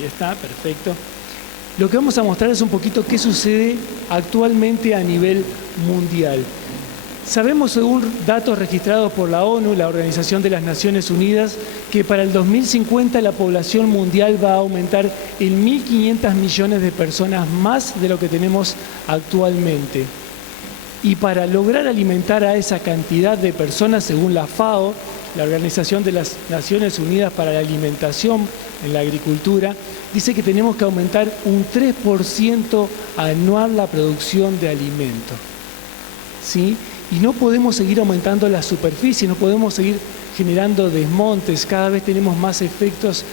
Ahí está, perfecto. Lo que vamos a mostrar es un poquito qué sucede actualmente a nivel mundial. Sabemos, según datos registrados por la ONU, la Organización de las Naciones Unidas, que para el 2050 la población mundial va a aumentar en 1.500 millones de personas más de lo que tenemos actualmente. Y para lograr alimentar a esa cantidad de personas, según la FAO, la Organización de las Naciones Unidas para la Alimentación en la Agricultura, dice que tenemos que aumentar un 3% anual la producción de alimentos. ¿Sí? Y no podemos seguir aumentando la superficie, no podemos seguir generando desmontes, cada vez tenemos más efectos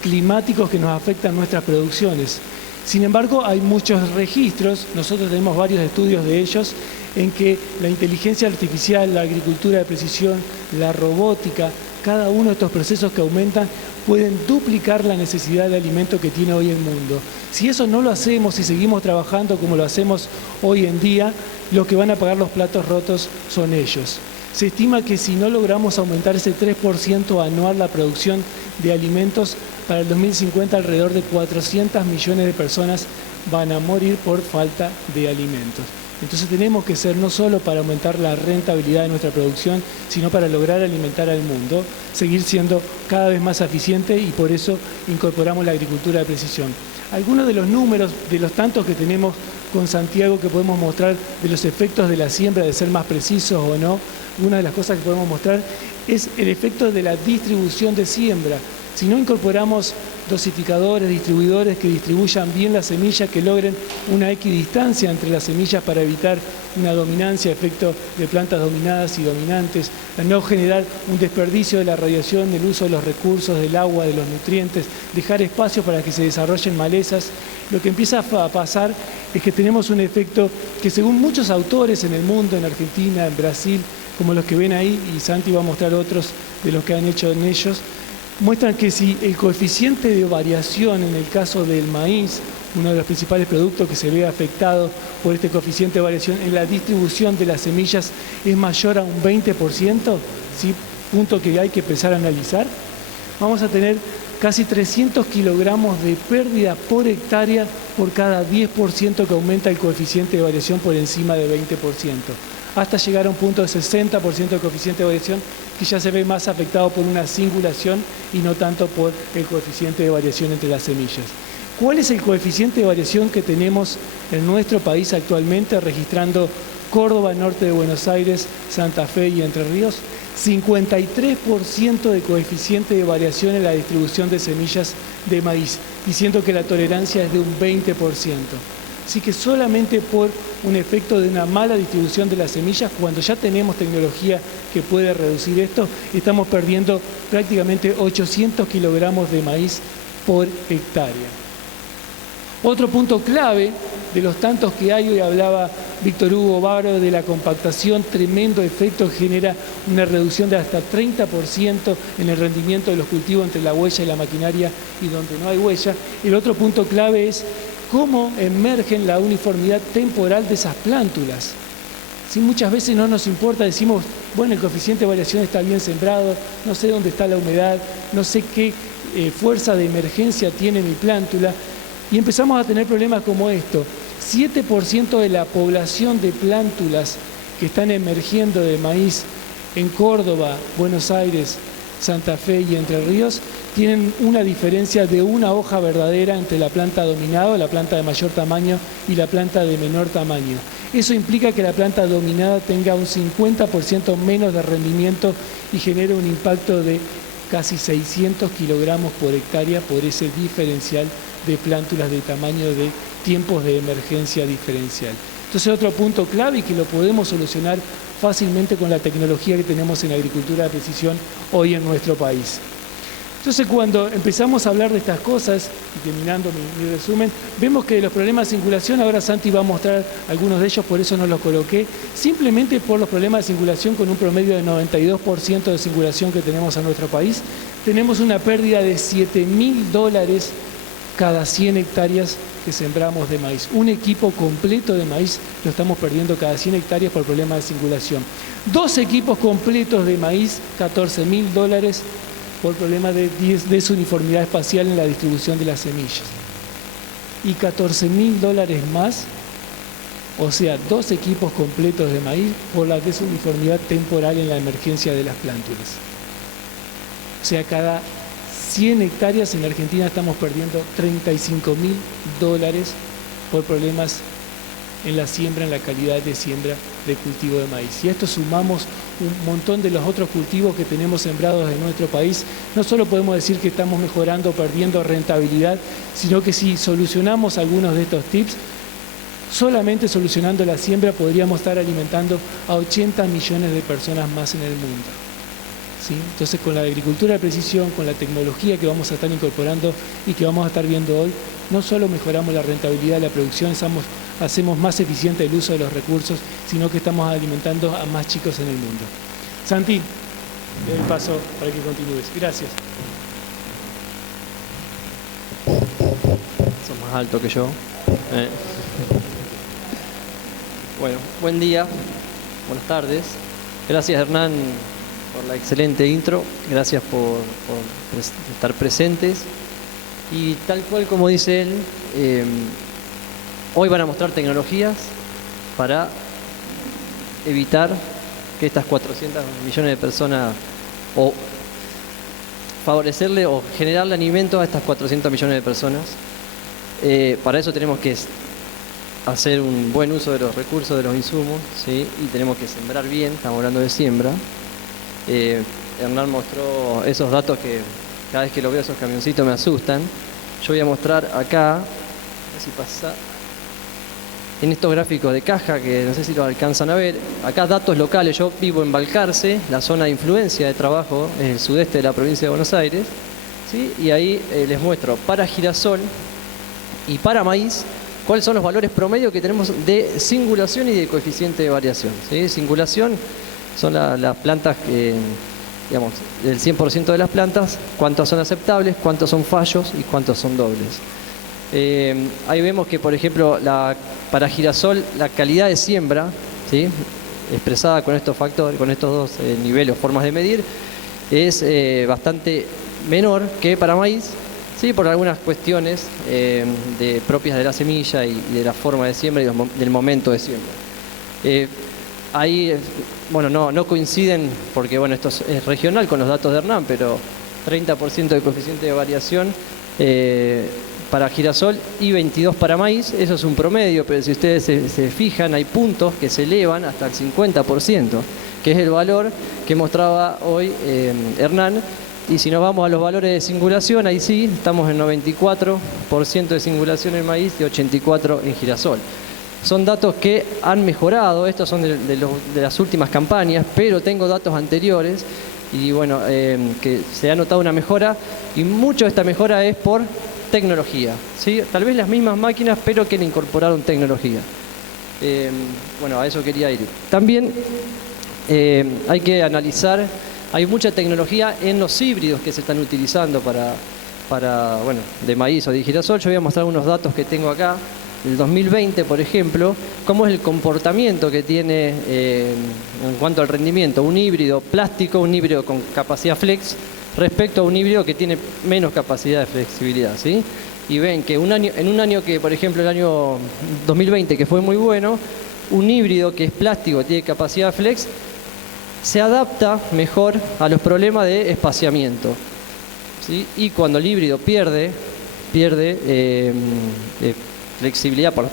climáticos que nos afectan nuestras producciones. Sin embargo, hay muchos registros, nosotros tenemos varios estudios de ellos, en que la inteligencia artificial, la agricultura de precisión, la robótica, cada uno de estos procesos que aumentan pueden duplicar la necesidad de alimento que tiene hoy el mundo. Si eso no lo hacemos y seguimos trabajando como lo hacemos hoy en día, los que van a pagar los platos rotos son ellos. Se estima que si no logramos aumentar ese 3% anual la producción de alimentos, para el 2050 alrededor de 400 millones de personas van a morir por falta de alimentos. Entonces tenemos que ser no solo para aumentar la rentabilidad de nuestra producción, sino para lograr alimentar al mundo, seguir siendo cada vez más eficiente y por eso incorporamos la agricultura de precisión. Algunos de los números, de los tantos que tenemos con Santiago que podemos mostrar de los efectos de la siembra, de ser más precisos o no, una de las cosas que podemos mostrar es el efecto de la distribución de siembra. Si no incorporamos dosificadores, distribuidores que distribuyan bien la semilla, que logren una equidistancia entre las semillas para evitar una dominancia, efecto de plantas dominadas y dominantes, a no generar un desperdicio de la radiación, el uso de los recursos, del agua, de los nutrientes, dejar espacio para que se desarrollen malezas. Lo que empieza a pasar es que tenemos un efecto que según muchos autores en el mundo, en Argentina, en Brasil, como los que ven ahí, y Santi va a mostrar otros de los que han hecho en ellos, muestran que si el coeficiente de variación en el caso del maíz, uno de los principales productos que se ve afectado por este coeficiente de variación en la distribución de las semillas es mayor a un 20%, ¿sí? Punto que hay que empezar a analizar, vamos a tener casi 300 kilogramos de pérdida por hectárea por cada 10% que aumenta el coeficiente de variación por encima de 20%. Hasta llegar a un punto de 60% de coeficiente de variación que ya se ve más afectado por una singulación y no tanto por el coeficiente de variación entre las semillas. ¿Cuál es el coeficiente de variación que tenemos en nuestro país actualmente, registrando Córdoba, norte de Buenos Aires, Santa Fe y Entre Ríos? 53% de coeficiente de variación en la distribución de semillas de maíz, diciendo que la tolerancia es de un 20%. Así que solamente por un efecto de una mala distribución de las semillas, cuando ya tenemos tecnología que puede reducir esto, estamos perdiendo prácticamente 800 kilogramos de maíz por hectárea. Otro punto clave de los tantos que hay, hoy hablaba Víctor Hugo Bárbaro de la compactación, tremendo efecto, genera una reducción de hasta 30% en el rendimiento de los cultivos entre la huella y la maquinaria y donde no hay huella. El otro punto clave es cómo emergen la uniformidad temporal de esas plántulas. Si muchas veces no nos importa, decimos, bueno, el coeficiente de variación está bien sembrado, no sé dónde está la humedad, no sé qué fuerza de emergencia tiene mi plántula, y empezamos a tener problemas como esto. 7% de la población de plántulas que están emergiendo de maíz en Córdoba, Buenos Aires, Santa Fe y Entre Ríos tienen una diferencia de una hoja verdadera entre la planta dominada, la planta de mayor tamaño, y la planta de menor tamaño. Eso implica que la planta dominada tenga un 50% menos de rendimiento y genere un impacto de casi 600 kilogramos por hectárea por ese diferencial de plántulas de tamaño de tiempos de emergencia diferencial. Entonces, otro punto clave y que lo podemos solucionar fácilmente con la tecnología que tenemos en agricultura de precisión hoy en nuestro país. Entonces, cuando empezamos a hablar de estas cosas, y terminando mi resumen, vemos que los problemas de singulación, ahora Santi va a mostrar algunos de ellos, por eso no los coloqué, simplemente por los problemas de singulación con un promedio de 92% de singulación que tenemos en nuestro país, tenemos una pérdida de $7.000 cada 100 hectáreas que sembramos de maíz. Un equipo completo de maíz lo estamos perdiendo cada 100 hectáreas por problemas de singulación. 2 equipos completos de maíz, $14.000 por problemas de desuniformidad espacial en la distribución de las semillas. Y $14.000 más, o sea, 2 equipos completos de maíz por la desuniformidad temporal en la emergencia de las plántulas. O sea, cada 100 hectáreas en Argentina estamos perdiendo $35.000 por problemas en la siembra, en la calidad de siembra de cultivo de maíz. Y a esto sumamos un montón de los otros cultivos que tenemos sembrados en nuestro país. No solo podemos decir que estamos mejorando, perdiendo rentabilidad, sino que si solucionamos algunos de estos tips, solamente solucionando la siembra podríamos estar alimentando a 80 millones de personas más en el mundo. ¿Sí? Entonces, con la agricultura de precisión, con la tecnología que vamos a estar incorporando y que vamos a estar viendo hoy, no solo mejoramos la rentabilidad de la producción, hacemos más eficiente el uso de los recursos, sino que estamos alimentando a más chicos en el mundo. Santi, le doy paso para que continúes. Gracias. Sos más alto que yo. Bueno, buen día, buenas tardes. Gracias, Hernán, por la excelente intro. Gracias por estar presentes. Y tal cual como dice él, hoy van a mostrar tecnologías para evitar que estas 400 millones de personas, o favorecerle o generarle alimento a estas 400 millones de personas. Para eso tenemos que hacer un buen uso de los recursos, de los insumos, ¿sí? Y tenemos que sembrar bien, estamos hablando de siembra. Hernán mostró esos datos que cada vez que lo veo, esos camioncitos me asustan. Yo voy a mostrar acá, a ver si pasa, en estos gráficos de caja, que no sé si los alcanzan a ver, acá datos locales. Yo vivo en Balcarce, la zona de influencia de trabajo es el sudeste de la provincia de Buenos Aires, ¿sí? Y ahí les muestro para girasol y para maíz cuáles son los valores promedio que tenemos de singulación y de coeficiente de variación, ¿sí? Singulación son las plantas que, digamos, del 100% de las plantas, cuántas son aceptables, cuántos son fallos y cuántos son dobles. Ahí vemos que, por ejemplo, para girasol, la calidad de siembra, ¿sí?, expresada con estos factores, con estos dos niveles o formas de medir, es bastante menor que para maíz, ¿sí?, por algunas cuestiones propias de la semilla y de la forma de siembra y del momento de siembra. Ahí, bueno, no coinciden porque, bueno, esto es regional con los datos de Hernán, pero 30% de coeficiente de variación para girasol y 22 para maíz. Eso es un promedio, pero si ustedes se fijan, hay puntos que se elevan hasta el 50%, que es el valor que mostraba hoy Hernán. Y si nos vamos a los valores de singulación, ahí sí, estamos en 94% de singulación en maíz y 84% en girasol. Son datos que han mejorado, estos son de las últimas campañas, pero tengo datos anteriores y bueno, que se ha notado una mejora, y mucho de esta mejora es por tecnología, ¿sí? Tal vez las mismas máquinas, pero que le incorporaron tecnología. Bueno, a eso quería ir. También hay que analizar, hay mucha tecnología en los híbridos que se están utilizando bueno, de maíz o de girasol. Yo voy a mostrar unos datos que tengo acá. El 2020, por ejemplo, cómo es el comportamiento que tiene en cuanto al rendimiento un híbrido plástico, un híbrido con capacidad flex, respecto a un híbrido que tiene menos capacidad de flexibilidad, ¿sí? Y ven que en un año que, por ejemplo, el año 2020, que fue muy bueno, un híbrido que es plástico, tiene capacidad flex, se adapta mejor a los problemas de espaciamiento, ¿sí? Y cuando el híbrido pierde flexibilidad por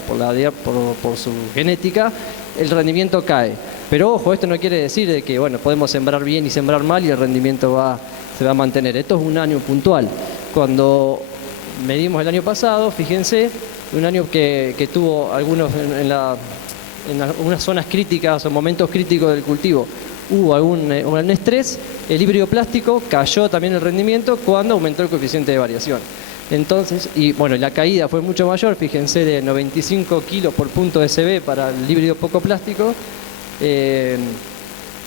su genética, el rendimiento cae. Pero ojo, esto no quiere decir de que, bueno, podemos sembrar bien y sembrar mal y el rendimiento se va a mantener. Esto es un año puntual. Cuando medimos el año pasado, fíjense, un año que tuvo algunos en algunas zonas críticas o momentos críticos del cultivo, hubo algún estrés, el híbrido plástico cayó también el rendimiento cuando aumentó el coeficiente de variación. Entonces, y bueno, la caída fue mucho mayor, fíjense, de 95 kilos por punto de SB para el híbrido poco plástico.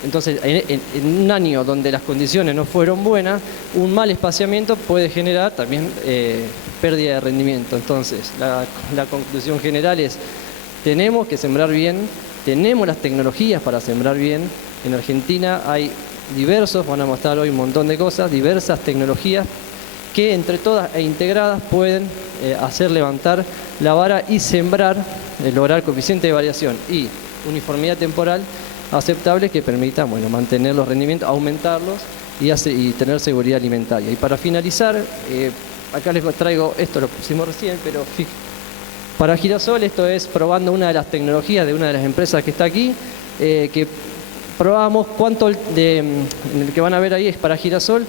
Entonces, en un año donde las condiciones no fueron buenas, un mal espaciamiento puede generar también pérdida de rendimiento. Entonces, la conclusión general es, tenemos que sembrar bien, tenemos las tecnologías para sembrar bien. En Argentina hay diversos, van a mostrar hoy un montón de cosas, diversas tecnologías que entre todas e integradas pueden hacer levantar la vara y sembrar, lograr coeficiente de variación y uniformidad temporal aceptable que permitan, bueno, mantener los rendimientos, aumentarlos y tener seguridad alimentaria. Y para finalizar, acá les traigo, esto lo pusimos recién, pero para girasol esto es probando una de las tecnologías de una de las empresas que está aquí, que probamos cuánto, en el que van a ver ahí es para girasol,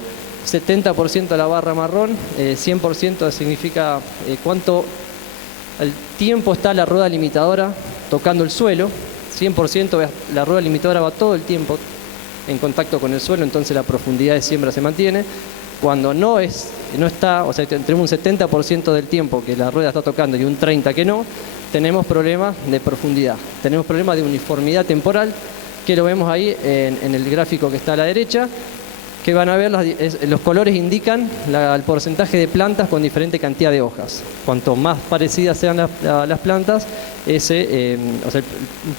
70% la barra marrón, 100% significa cuánto el tiempo está la rueda limitadora tocando el suelo, 100% la rueda limitadora va todo el tiempo en contacto con el suelo, entonces la profundidad de siembra se mantiene. Cuando no está, o sea, tenemos un 70% del tiempo que la rueda está tocando y un 30% que no, tenemos problemas de profundidad, tenemos problemas de uniformidad temporal, que lo vemos ahí en el gráfico que está a la derecha, que van a ver, los colores indican el porcentaje de plantas con diferente cantidad de hojas. Cuanto más parecidas sean las plantas, o sea, el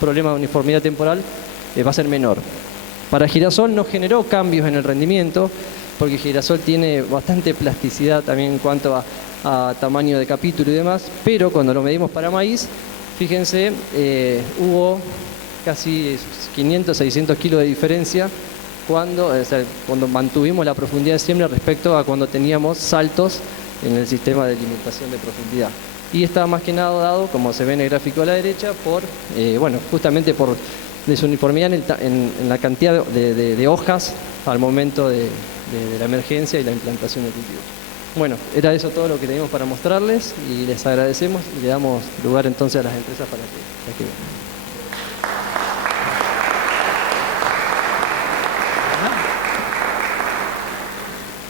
problema de uniformidad temporal va a ser menor. Para girasol no generó cambios en el rendimiento, porque girasol tiene bastante plasticidad también en cuanto a tamaño de capítulo y demás, pero cuando lo medimos para maíz, fíjense, hubo casi 500, 600 kilos de diferencia cuando mantuvimos la profundidad de siembra respecto a cuando teníamos saltos en el sistema de limitación de profundidad. Y está más que nada dado, como se ve en el gráfico a la derecha, justamente por desuniformidad en la cantidad de hojas al momento de la emergencia y la implantación del cultivo. Bueno, era eso todo lo que teníamos para mostrarles y les agradecemos y le damos lugar entonces a las empresas para que vean.